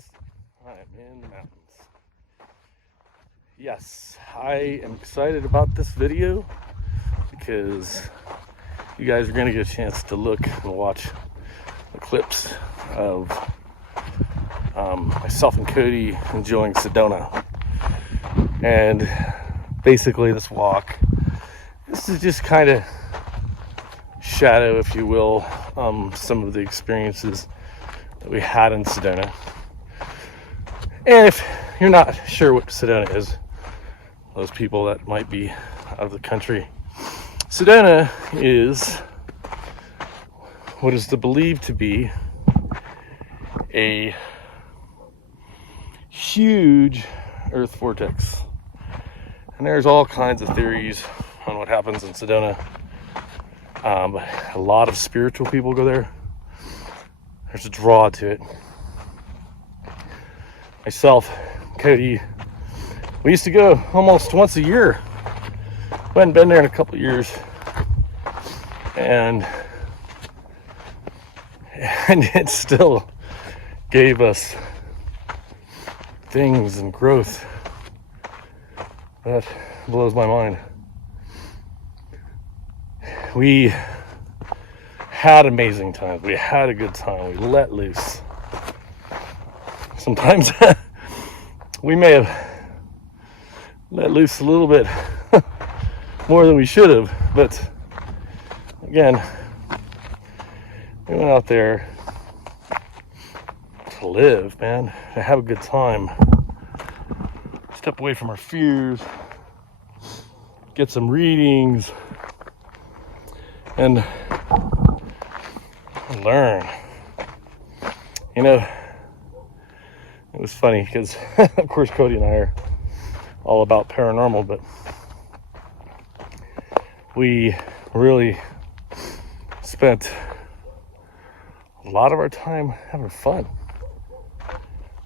fullest. I'm in the mountains. Yes, I am excited about this video because you guys are going to get a chance to look and watch the clips of myself and Cody enjoying Sedona. And basically this is just kind of shadow, if you will, some of the experiences that we had in Sedona. And if you're not sure what Sedona is, those people that might be out of the country, Sedona is what is believed to be a huge earth vortex. And there's all kinds of theories on what happens in Sedona. A lot of spiritual people go there. There's a draw to it. Myself, Cody, we used to go almost once a year. We hadn't been there in a couple of years. And it still gave us things and growth that blows my mind. We had amazing times. We had a good time. We let loose. Sometimes we may have let loose a little bit more than we should have, but again, we went out there to live, man, to have a good time, step away from our fears, get some readings, and learn. You know, it was funny because of course Cody and I are all about paranormal, but we really spent a lot of our time having fun.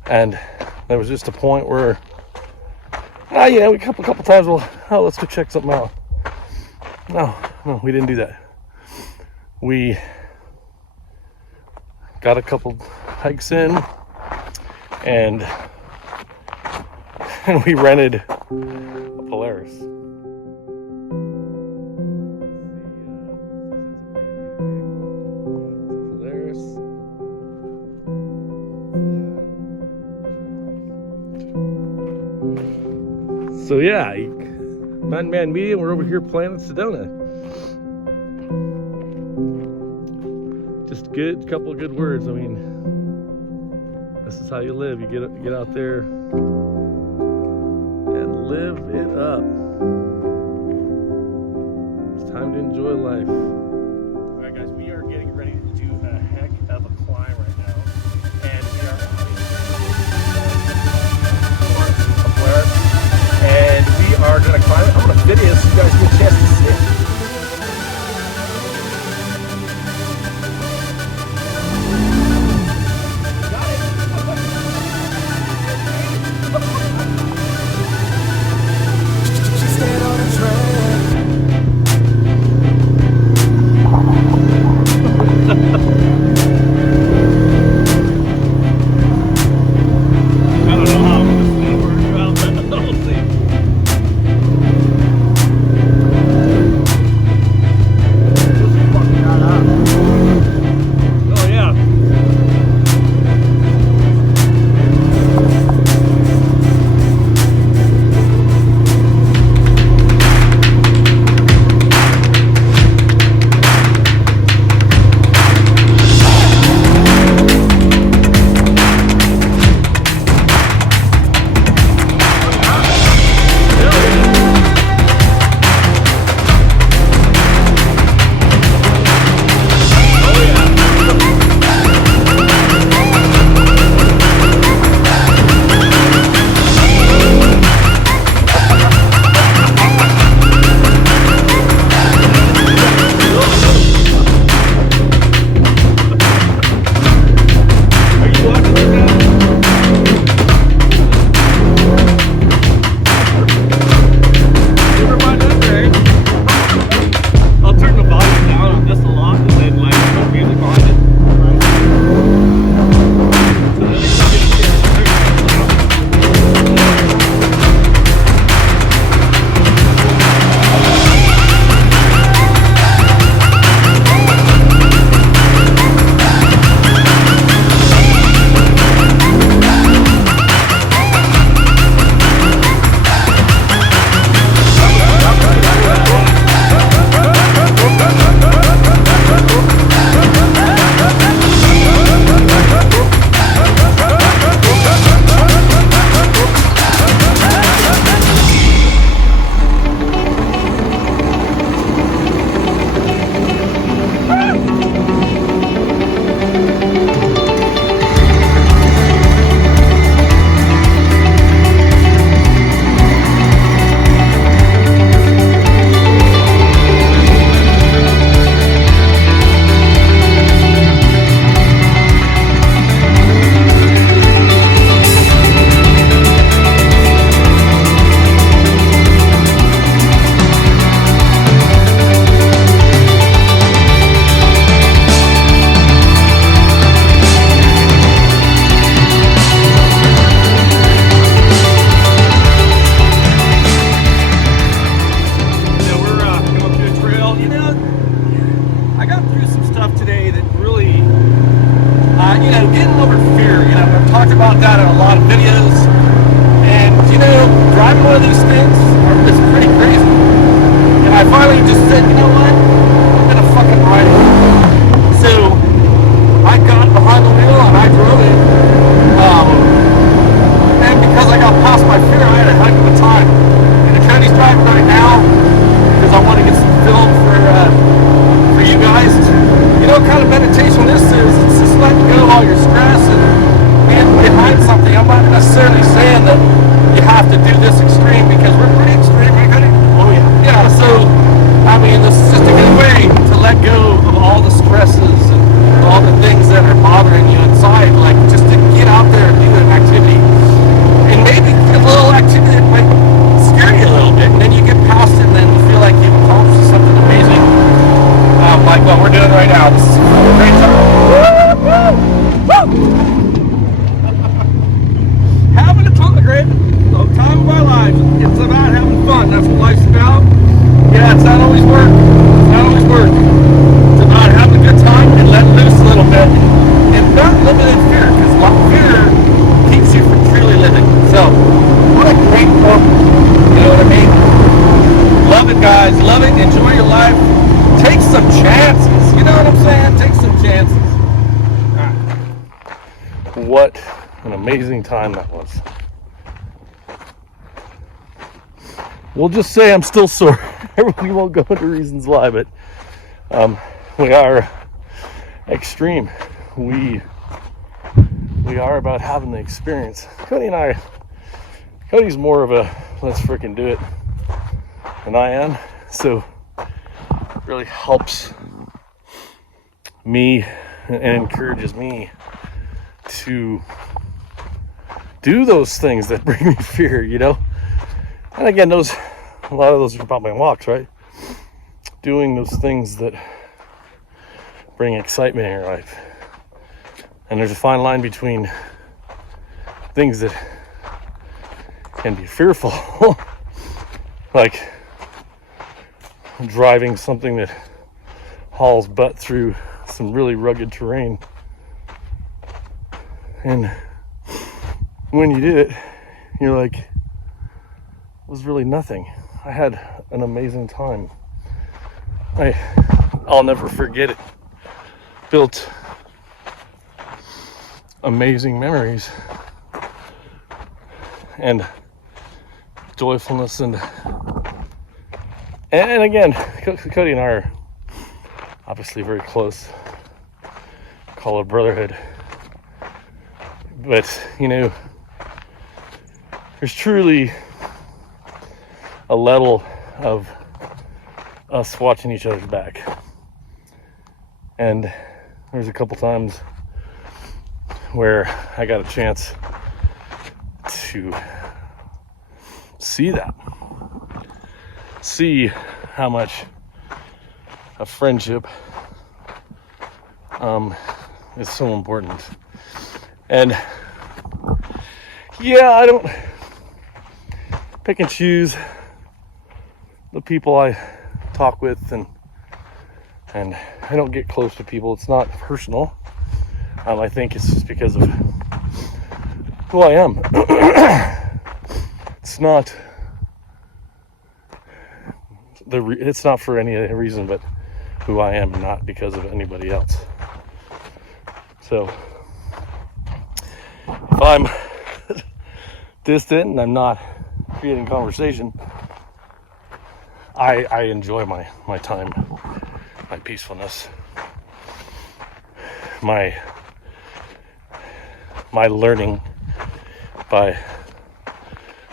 And there was just a point where we a couple times, let's go check something out. No, we didn't do that. We got a couple hikes in and we rented a Polaris. So yeah, Man Media, we're over here playing in Sedona. Just a couple of good words. I mean, this is how you live. You get out there and live it up. It's time to enjoy life. All right, guys, we are getting ready to do a heck of a climb right now, and we are up where, and we are gonna climb it. I'm gonna video so you guys get a chance to see it. you know, I got through some stuff today that really, getting over fear. I've talked about that in a lot of videos. And, driving one of these things is pretty crazy. And I finally just said, you know what? I'm going to fucking ride it. So, I got behind the wheel and I drove it. And because I got past my fear, I had a heck of a time. And Cody's driving right now because I want to get some film for you guys. You know what kind of meditation this is? It's just letting go of all your stress and behind something. I'm not necessarily saying that you have to do this extreme because we're pretty extreme, right, Cody? Oh yeah. Yeah, so I mean this is just a good way to let go of all the stresses and all the things that are bothering you inside, like just to get out there and do an activity. And maybe a little activity that might scare you a little bit, and then you get past it and then you feel like you've accomplished something amazing. Like what we're doing right now. This is a great time. Woo! Having a great time of our lives. It's about having fun. That's what life's about. Yeah, it's not always work. It's not always work. It's about having a good time and letting loose a little bit. And not living in fear, because fear keeps you from truly living. So, what a great book. You know what I mean? Love it, guys. Love it. Enjoy your life. Take some chances. You know what I'm saying? Take some chances. What an amazing time that was. We'll just say I'm still sore. We won't go into reasons why, but we are extreme. We are about having the experience. Cody's more of a let's freaking do it than I am. So it really helps me and encourages me to do those things that bring me fear, And again, a lot of those are about my walks, right? Doing those things that bring excitement in your life. And there's a fine line between things that can be fearful, like driving something that hauls butt through some really rugged terrain. And when you did it, you're like, it was really nothing. I had an amazing time. I'll never forget it. Built amazing memories and joyfulness and again, Cody and I are obviously very close. Call it brotherhood. But, there's truly a level of us watching each other's back. And there's a couple times where I got a chance to see that. See how much a friendship is so important. And yeah, I don't pick and choose the people I talk with, and I don't get close to people. It's not personal. I think it's just because of who I am. It's not it's not for any other reason but who I am, not because of anybody else. So if I'm distant and I'm not creating conversation, I enjoy my time, my peacefulness, my learning by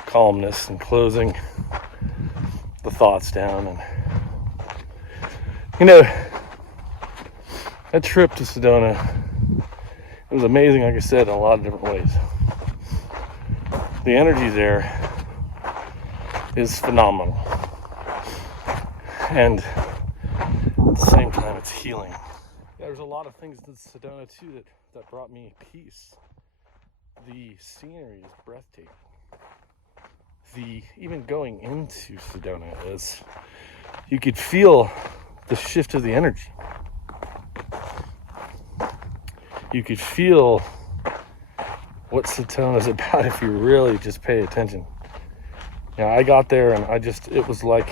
calmness and closing the thoughts down. And that trip to Sedona, it was amazing, like I said, in a lot of different ways. The energy there is phenomenal, and at the same time it's healing. There's a lot of things to Sedona too that brought me peace. The scenery is breathtaking. Even going into Sedona you could feel the shift of the energy. You could feel what Sedona is about if you really just pay attention. You know, I got there and it was like,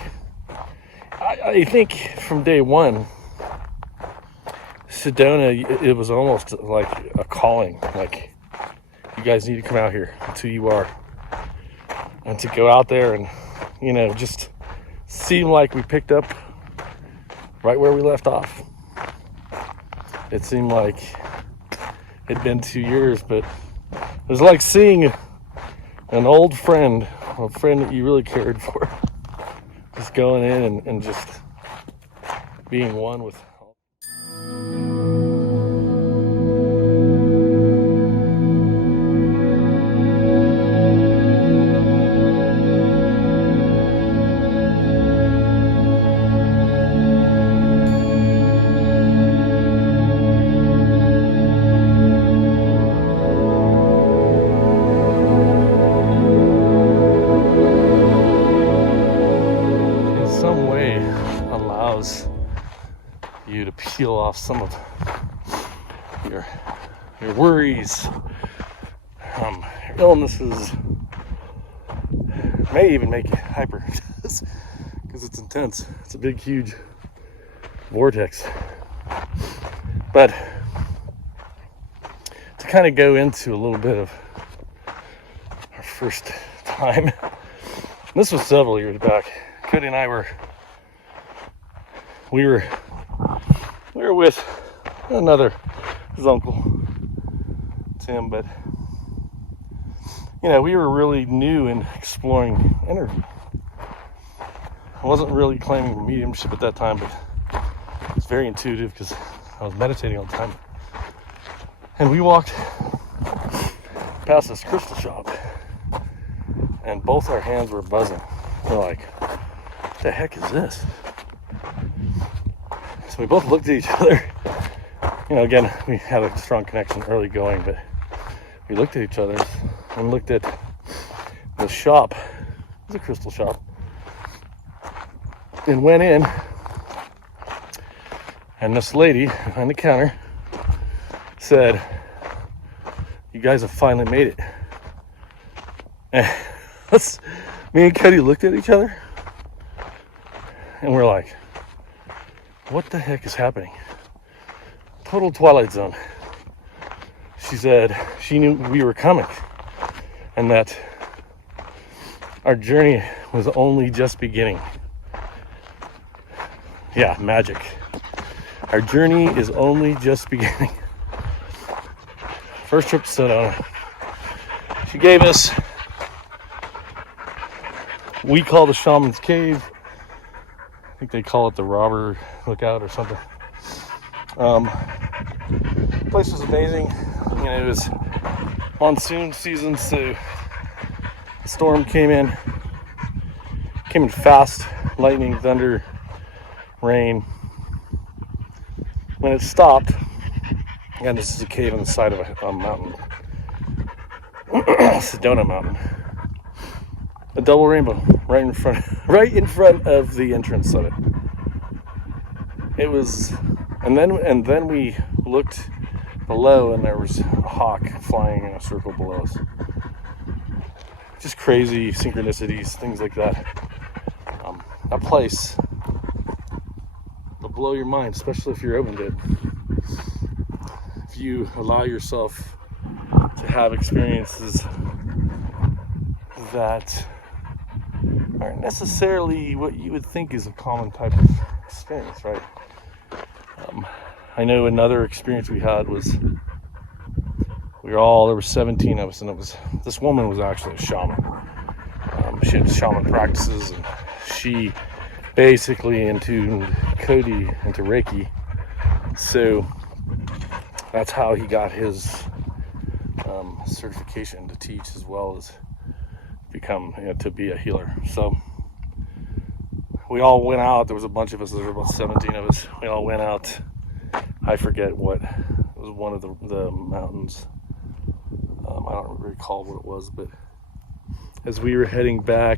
I think from day one, Sedona, it was almost like a calling. Like, you guys need to come out here. That's who you are. And to go out there and, you know, just seem like we picked up right where we left off. It seemed like it'd been 2 years, but it was like seeing an old friend, a friend that you really cared for, just going in and just being one with. You to peel off some of your worries, your illnesses, may even make you hyper because it's intense. It's a big, huge vortex. But to kind of go into a little bit of our first time, this was several years back. Cody and I were with his uncle Tim, but you know, we were really new in exploring energy. I wasn't really claiming mediumship at that time, but it was very intuitive because I was meditating all the time. And we walked past this crystal shop, and both our hands were buzzing. We're like, what the heck is this? So we both looked at each other. You know, again, we had a strong connection early going, but we looked at each other and looked at the shop. It was a crystal shop. And went in, and this lady behind the counter said, "You guys have finally made it." And me and Cody looked at each other, and we're like, what the heck is happening? Total Twilight Zone. She said she knew we were coming and that our journey was only just beginning. Yeah, magic. Our journey is only just beginning. First trip to Sedona. She gave us, we call the Shaman's Cave. I think they call it the Robber Lookout or something. The place was amazing. You know, it was monsoon season, so the storm came in fast, lightning, thunder, rain. When it stopped, again, this is a cave on the side of a mountain, Sedona Mountain. A double rainbow right in front of the entrance of it. It was, and then we looked below, and there was a hawk flying in a circle below us. Just crazy synchronicities, things like that. That place will blow your mind, especially if you're open to it. If you allow yourself to have experiences that aren't necessarily what you would think is a common type of experience, right? I know another experience we had was there were 17 of us, and this woman was actually a shaman. She had shaman practices, and she basically tuned Cody into Reiki. So that's how he got his certification to teach, as well as become, to be a healer. So we all went out. There was a bunch of us. There were about 17 of us. We all went out. I forget what. It was one of the mountains. I don't recall what it was, but as we were heading back,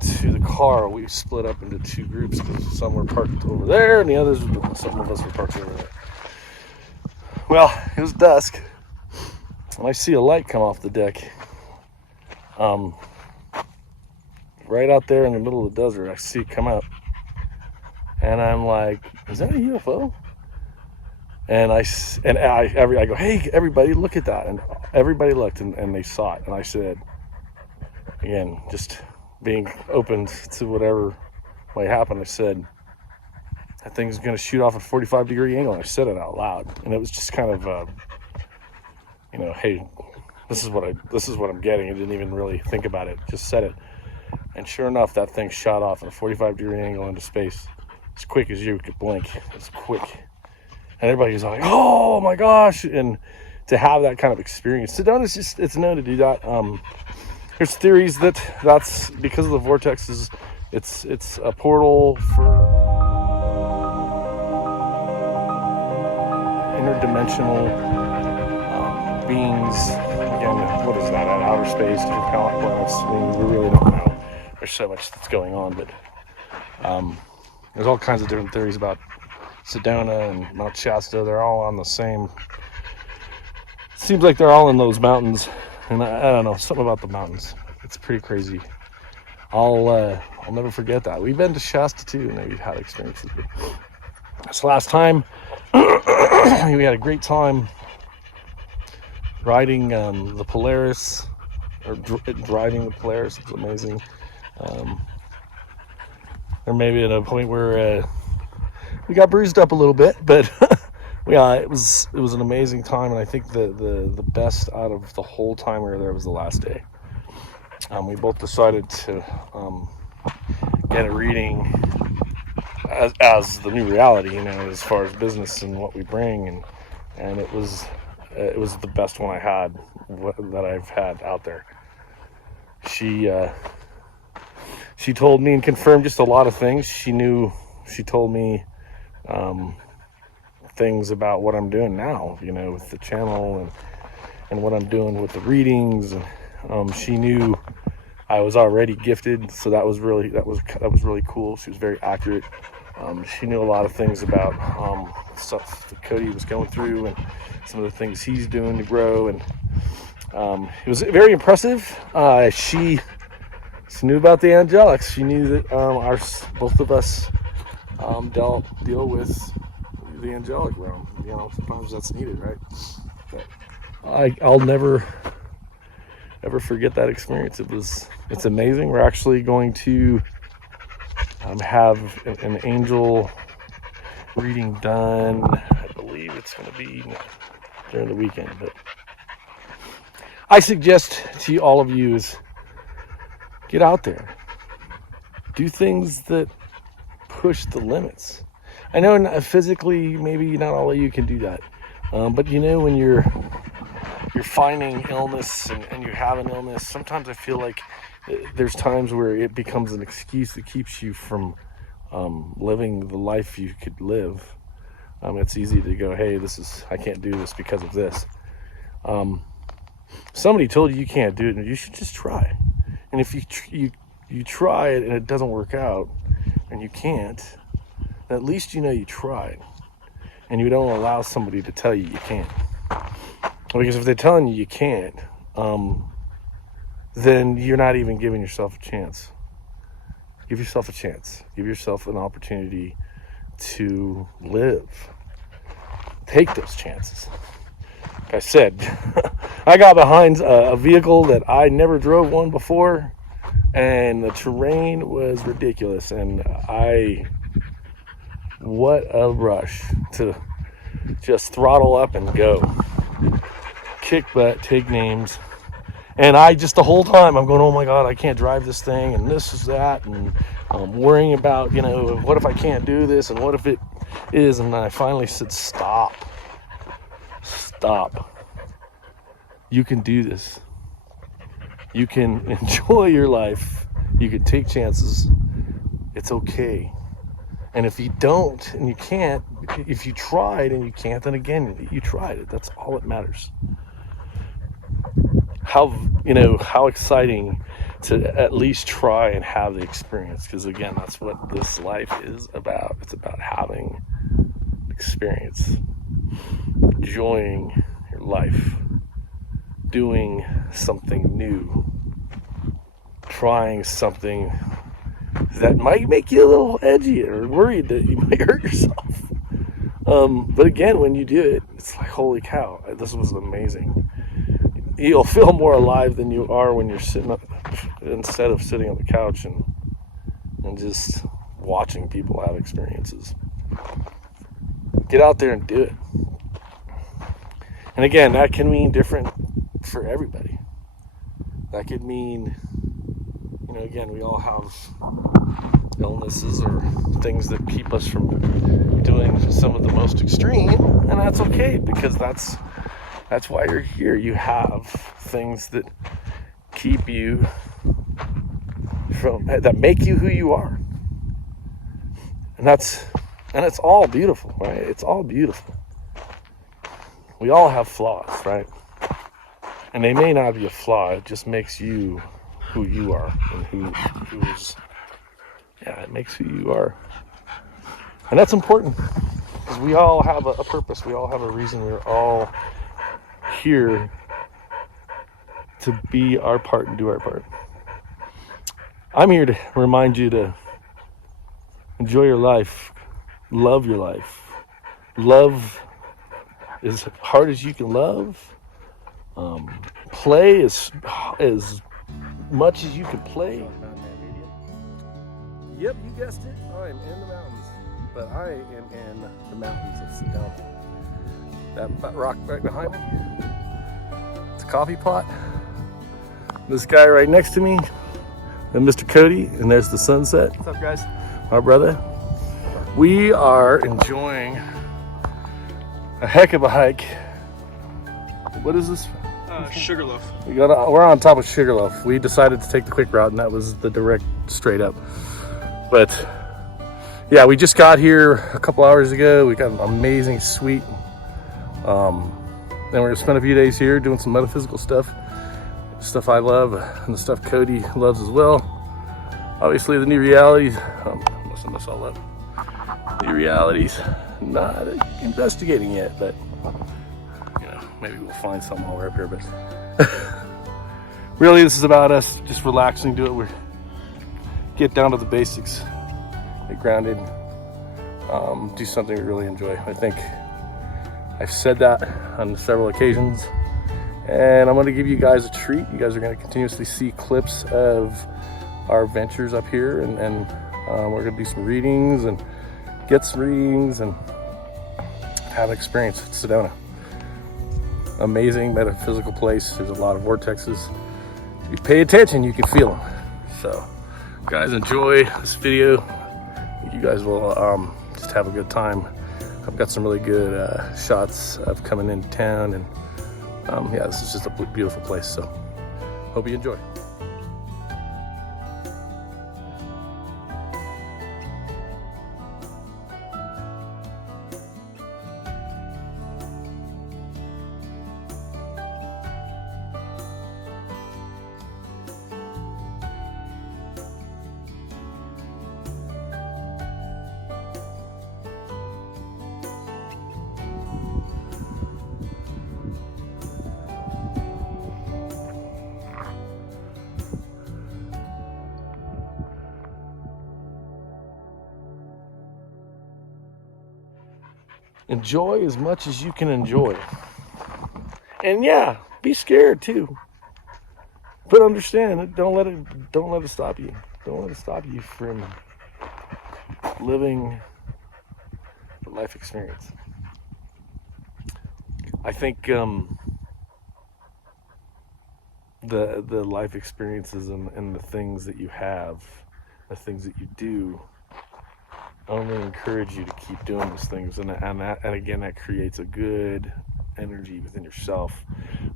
to the car, we split up into two groups because some were parked over there and the others, some of us were parked over there. Well, it was dusk, and I see a light come off the deck. Right out there in the middle of the desert, I see it come up, and I'm like, "Is that a UFO?" And I go, "Hey, everybody, look at that!" And everybody looked, and they saw it. And I said, again, just being open to whatever might happen, I said, "That thing's going to shoot off at a 45-degree angle." And I said it out loud, and it was just kind of, hey, this is what I'm getting. I didn't even really think about it; just said it. And sure enough, that thing shot off at a 45-degree angle into space, as quick as you could blink. It's quick. And everybody's like, "Oh my gosh!" And to have that kind of experience, Sedona it's known to do that. There's theories that's because of the vortexes. It's a portal for interdimensional beings. Again, what is that? At outer space, different planets. I mean, we really don't know. There's so much that's going on, but there's all kinds of different theories about Sedona and Mount Shasta. They're all on the same. Seems like they're all in those mountains, and I don't know, something about the mountains. It's pretty crazy. I'll never forget that. We've been to Shasta too, and we've had experiences. But this last time, we had a great time riding the Polaris, or driving the Polaris. It was amazing. There may be at a point where we got bruised up a little bit, but it was an amazing time, and I think the best out of the whole time we were there was the last day. We both decided to get a reading as the new reality, as far as business and what we bring, and it was the best one I had that I've had out there. She told me and confirmed just a lot of things. She told me things about what I'm doing now, with the channel and what I'm doing with the readings. And she knew I was already gifted, so that was really cool. She was very accurate. She knew a lot of things about stuff that Cody was going through and some of the things he's doing to grow, and it was very impressive. She knew about the angelics. She knew that both of us deal with the angelic realm. Sometimes that's needed, right? But I'll never ever forget that experience. It's amazing. We're actually going to have an angel reading done. I believe it's going to be during the weekend, but I suggest to all of you is get out there, do things that push the limits. I know physically maybe not all of you can do that, but when you're finding illness and you have an illness, sometimes I feel like there's times where it becomes an excuse that keeps you from living the life you could live. It's easy to go, "Hey, I can't do this because of this." Somebody told you can't do it, and you should just try. And if you try it and it doesn't work out and you can't, at least you tried, and you don't allow somebody to tell you can't. Because if they're telling you can't, then you're not even giving yourself a chance. Give yourself a chance. Give yourself an opportunity to live. Take those chances. Like I said, I got behind a vehicle that I never drove one before, and the terrain was ridiculous, and what a rush to just throttle up and go. Kick butt, take names. And the whole time I'm going, "Oh my God, I can't drive this thing," and this is that, and I'm worrying about, what if I can't do this, and what if it is, and then I finally said, stop. You can do this. You can enjoy your life. You can take chances. It's okay. And if you don't and you can't, if you tried and you can't, then again, you tried it. That's all that matters. How exciting to at least try and have the experience, because again, that's what this life is about. It's about having experience, enjoying your life, doing something new, trying something that might make you a little edgy or worried that you might hurt yourself. But again, when you do it, it's like, holy cow, this was amazing. You'll feel more alive than you are when you're sitting up, instead of sitting on the couch and just watching people have experiences. Get out there and do it. And again, that can mean different for everybody. That could mean, again, we all have illnesses or things that keep us from doing some of the most extreme, and that's okay, because that's why you're here. You have things that keep you that make you who you are, and it's all beautiful, right? It's all beautiful. We all have flaws, right? And they may not be a flaw. It just makes you who you are, and it makes who you are. And that's important, because we all have a purpose. We all have a reason. We're all here to be our part and do our part. I'm here to remind you to enjoy your life, love your life, love as hard as you can love, play as much as you can play. Yep, you guessed it. I am in the mountains, but I am in the mountains of Sedona. That rock right behind me, it's a coffee plot. This guy right next to me, and Mr. Cody, and there's the sunset. What's up, guys? My brother. We are enjoying a heck of a hike. What is this? Sugarloaf. We're on top of Sugarloaf. We decided to take the quick route, and that was the direct straight up. But yeah, we just got here a couple hours ago. We got an amazing suite. Then we're gonna spend a few days here doing some metaphysical stuff I love, and the stuff Cody loves as well. Obviously, the new realities. I'm messing this all up. New realities. Not investigating yet, but maybe we'll find some while we're up here. But really, this is about us just relaxing, get down to the basics, get grounded, do something we really enjoy. I think I've said that on several occasions, and I'm going to give you guys a treat. You guys are going to continuously see clips of our ventures up here, and we're going to do some readings and get some readings and have an experience at Sedona. Amazing metaphysical place. There's a lot of vortexes. If you pay attention, you can feel them. So, guys, enjoy this video. You guys will just have a good time. I've got some really good shots of coming into town, and this is just a beautiful place. So, hope you enjoy. Enjoy as much as you can enjoy. And yeah, be scared too. But understand, don't let it stop you. Don't let it stop you from living the life experience. I think the life experiences and the things that you have, the things that you do, only encourage you to keep doing those things, and again, that creates a good energy within yourself.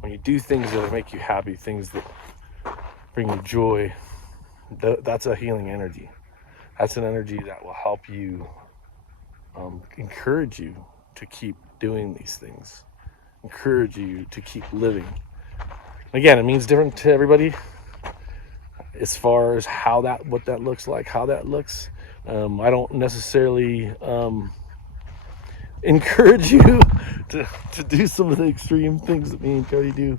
When you do things that make you happy, things that bring you joy, that's a healing energy. That's an energy that will help you, encourage you to keep doing these things, encourage you to keep living. Again, it means different to everybody. As far as what that looks like, how that looks, I don't necessarily encourage you to do some of the extreme things that me and Cody do,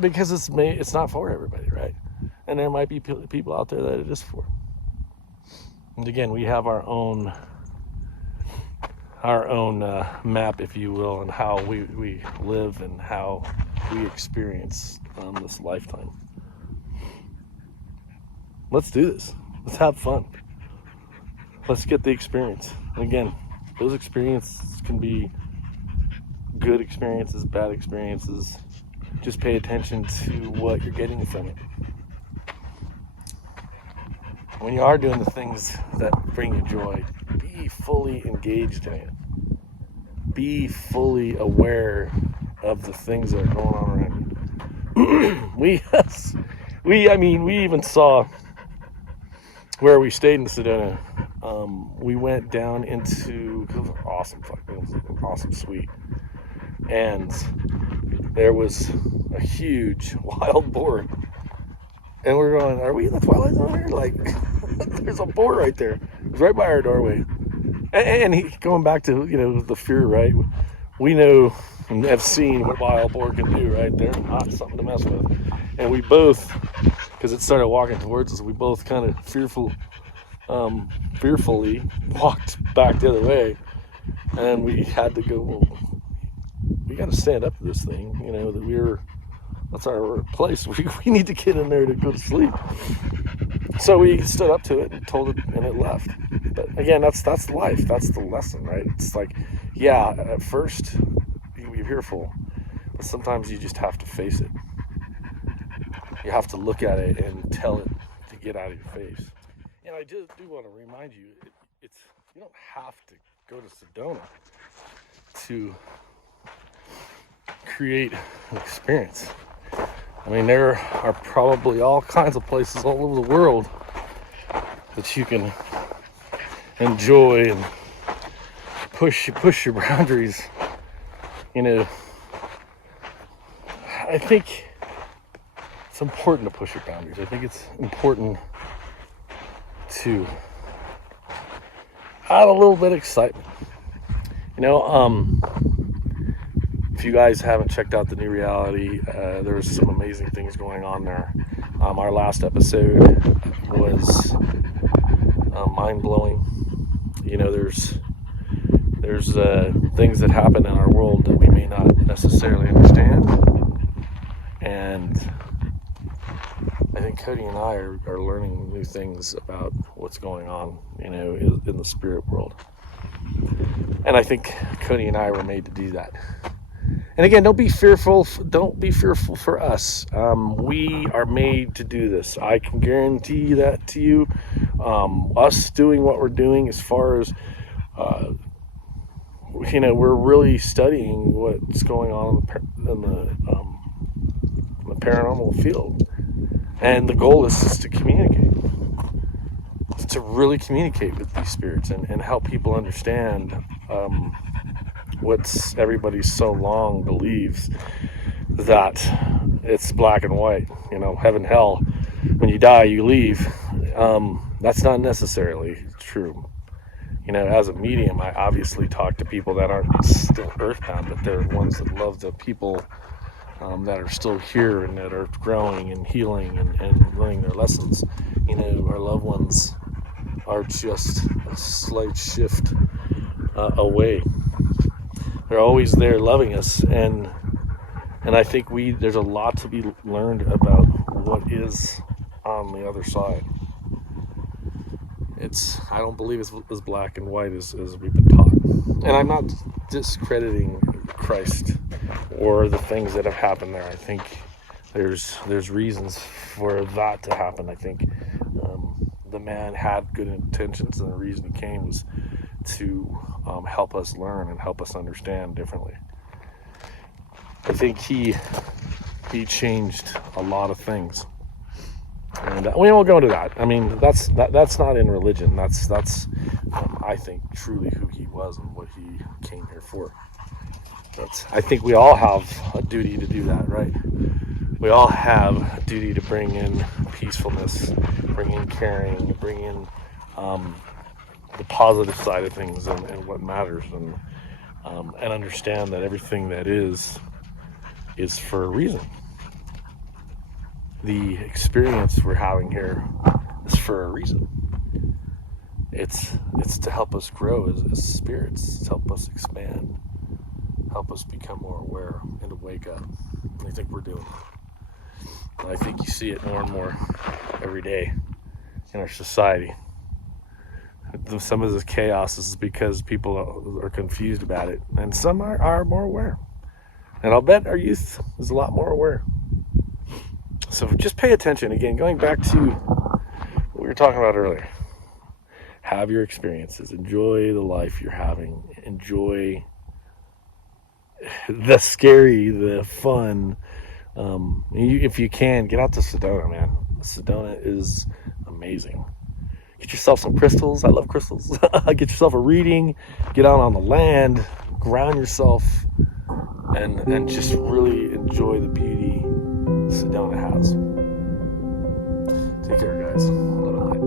because it's not for everybody, right? And there might be people out there that it is for. And again, we have our own map, if you will, and how we live and how we experience this lifetime. Let's do this. Let's have fun. Let's get the experience. And again, those experiences can be good experiences, bad experiences. Just pay attention to what you're getting from it. When you are doing the things that bring you joy, be fully engaged in it. Be fully aware of the things that are going on around you. We even saw where we stayed in Sedona. We went down into, it was an awesome suite, and there was a huge wild boar, and we're going, are we in the Twilight Zone here? Like, there's a boar right there. It was right by our doorway. And he, going back to, the fear, right? We know and have seen what wild boar can do, right? They're not something to mess with. And we both, because it started walking towards us, we both kind of fearfully walked back the other way. And we had to go, well, we got to stand up to this thing, that that's our place. We need to get in there to go to sleep. So we stood up to it and told it, and it left. But again, that's life. That's the lesson, right? It's like, yeah, at first you be fearful, but sometimes you just have to face it. You have to look at it and tell it to get out of your face. And I just do want to remind you, you don't have to go to Sedona to create an experience. I mean, there are probably all kinds of places all over the world that you can enjoy and push your boundaries. I think it's important to push your boundaries. I think it's important to add a little bit of excitement. If you guys haven't checked out the new reality, there's some amazing things going on there. Our last episode was mind-blowing. There's things that happen in our world that we may not necessarily understand, and I think Cody and I are learning new things about what's going on, in the spirit world. And I think Cody and I were made to do that. And again, don't be fearful for us. We are made to do this. I can guarantee that to you. Us doing what we're doing, as far as we're really studying what's going on in the paranormal field, and the goal is to communicate, to really communicate with these spirits and help people understand what's everybody so long believes, that it's black and white, heaven, hell, when you die you leave. That's not necessarily true. As a medium, I obviously talk to people that aren't still earthbound, but they're ones that love the people that are still here and that are growing and healing and learning their lessons. Our loved ones are just a slight shift away. They're always there loving us, and I think there's a lot to be learned about what is on the other side. I don't believe it's as black and white as we've been taught. And I'm not discrediting Christ or the things that have happened there. I think there's reasons for that to happen. I think the man had good intentions, and the reason he came was to help us learn and help us understand differently. I think he changed a lot of things, and we won't go into that. I mean, that's not in religion. That's I think truly who he was and what he came here for. I think we all have a duty to do that, right? we all have a duty to bring in peacefulness, bring in caring, bring in the positive side of things and what matters, and understand that everything that is for a reason. The experience we're having here is for a reason. It's to help us grow as spirits, to help us expand, help us become more aware, and to wake up. And I think we're doing that. And I think you see it more and more every day in our society. Some of this chaos is because people are confused about it, and some are more aware. And I'll bet our youth is a lot more aware. So just pay attention. Again, going back to what we were talking about earlier. Have your experiences. Enjoy the life you're having. Enjoy the scary, the fun. If you can, get out to Sedona, man. Sedona is amazing. Get yourself some crystals. I love crystals. Get yourself a reading. Get out on the land. Ground yourself. And just really enjoy the beauty Sedona has. Take care, guys. Bye-bye.